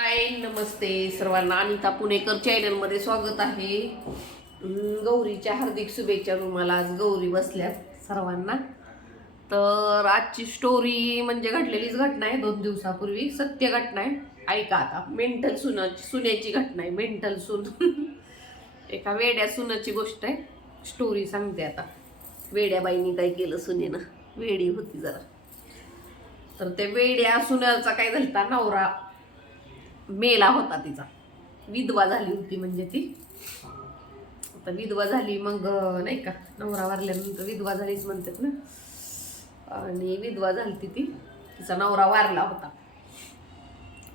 हाय नमस्ते सर्वांना. अनिता पुणेकर चॅनलमध्ये स्वागत आहे. गौरीच्या हार्दिक शुभेच्छा तुम्हाला. आज गौरी बसल्यात सर्वांना. तर आजची स्टोरी म्हणजे घडलेलीच घटना आहे दोन दिवसापूर्वी. सत्य घटना आहे. ऐका आता. मेंटल सुना सुनेची घटना आहे. मेंटल सुन. एका वेड्या सुनाची गोष्ट आहे. स्टोरी सांगते आता. वेड्याबाईंनी काय केलं सुनेनं? वेडी होती जरा. तर ते वेड्या सुनाचा काय झालता? नवरा मेला होता तिचा. विधवा झाली होती म्हणजे ती. आता विधवा झाली मग नाही का नवरा वारल्यानंतर विधवा झालीच म्हणतात ना. आणि विधवा झाली ती. तिचा नवरा वारला होता.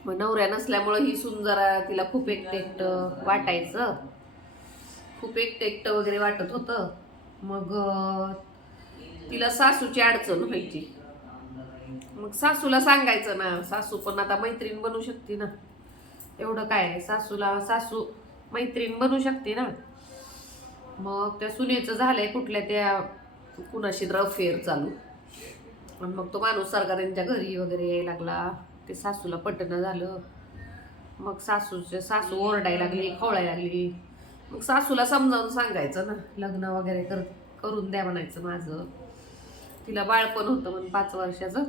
मग नवऱ्या नसल्यामुळं ही सून जरा तिला खूप एकटं एकटं वाटायचं. खूप एकटं एकटं वगैरे वाटत होतं. मग तिला सासूची अडचण व्हायची. मग सासूला सांगायचं ना सासू पण आता मैत्रीण बनू शकते ना. एवढं काय आहे, सासूला सासू मैत्रीण बनू शकते ना. मग त्या सुनेचं झालंय कुठल्या त्या कुणाशी तर अफेअर चालू. आणि मग तो माणूस सरकारांच्या त्यांच्या घरी वगैरे यायला लागला. ते सासूला पटणं झालं. मग सासूचे सासू ओरडायला लागली खवळायला लागली. मग सासूला समजावून सांगायचं ना लग्न वगैरे कर करून द्या म्हणायचं माझं. तिला बाळपण होतं म्हणून पाच वर्षाचं.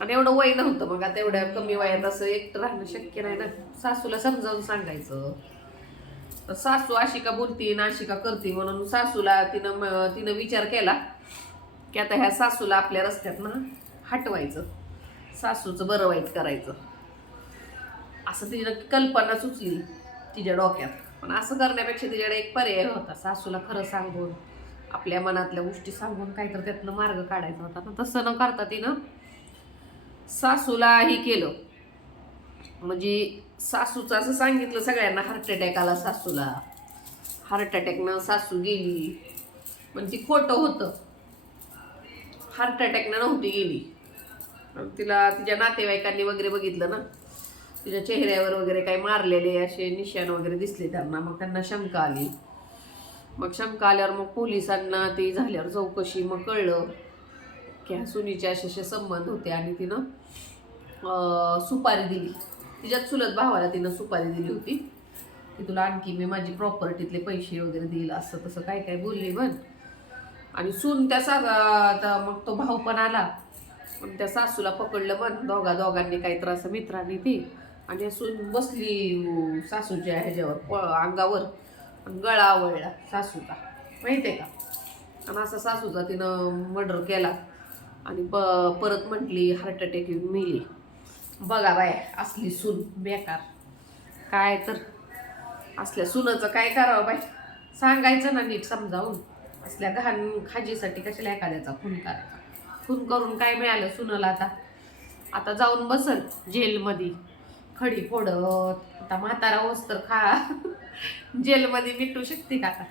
आणि एवढं वय नव्हतं मग आता एवढ्या कमी वयात असं एकटं राहणं शक्य नाही ना. सासूला समजावून सांगायचं. सासू अशी का बोलती ना अशी का करते म्हणून सासूला तिनं तिनं विचार केला की आता ह्या सासूला आपल्या रस्त्यात ना हटवायचं. सासूचं बरं वाईट करायचं. असं तिनं कल्पना सुचली तिच्या डोक्यात. पण असं करण्यापेक्षा तिच्याकडे एक पर्याय होता. सासूला खरं सांगून आपल्या मनातल्या गोष्टी सांगून काहीतरी त्यातनं मार्ग काढायचा होता. पण तसं न करता तिनं सासूलाही केलं. म्हणजे सासूचं असं सांगितलं सगळ्यांना हार्ट अटॅक आला सासूला. हार्ट अटॅकनं सासू गेली. पण ती खोटं होतं. हार्ट अटॅकनं नव्हती गेली. तिला तिच्या नातेवाईकांनी वगैरे बघितलं ना तिच्या चेहऱ्यावर वगैरे काही मारलेले असे निशाण वगैरे दिसले त्यांना. मग त्यांना शंका आली. मग शंका आल्यावर मग पोलिसांना ते झाल्यावर चौकशी. मग कळलं ह्या सुनीचे असे संबंध होते आणि तिनं सुपारी दिली. तिच्यात चुलत भावाला तिनं सुपारी दिली होती. की तुला आणखी मी माझी प्रॉपर्टीतले पैसे वगैरे देईल असं तसं काय काय बोलली म्हण. आणि सून त्या सा मग तो भाऊ पण आला. पण त्या सासूला पकडलं पण दोघा दोघांनी काही त्रास मित्रांनी ती. आणि सून बसली सासूच्या ह्याच्यावर प- अंगावर. गळा आवळला सासूचा. माहिती आहे का? आणि असा सासूचा तिनं मर्डर केला. आणि प परत म्हटली हार्ट अटॅक येऊन मेली. बघा बाय असली सून बेकार. काय तर असल्या सुनाचं काय करावं बाय? सांगायचं ना नीट समजावून. असल्या घाण खाजीसाठी कशाला एखाद्याचा खून करायचा? खून करून काय मिळालं सुनाला आता? आता जाऊन बसल जेलमध्ये. खडी फोडत. आता म्हातारा होस तर खा. जेलमध्ये मिटू शकते का आता?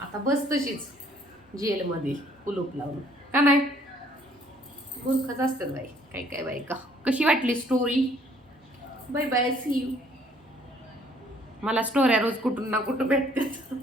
आता बस तशीच. जेलमध्ये कुलूप लावून. का नाही? मूर्खच असतात बाई? काय काय बाई का? कशी वाटली story bye bye see you मला स्टोऱ्या रोज कुठून ना कुठं भेटतात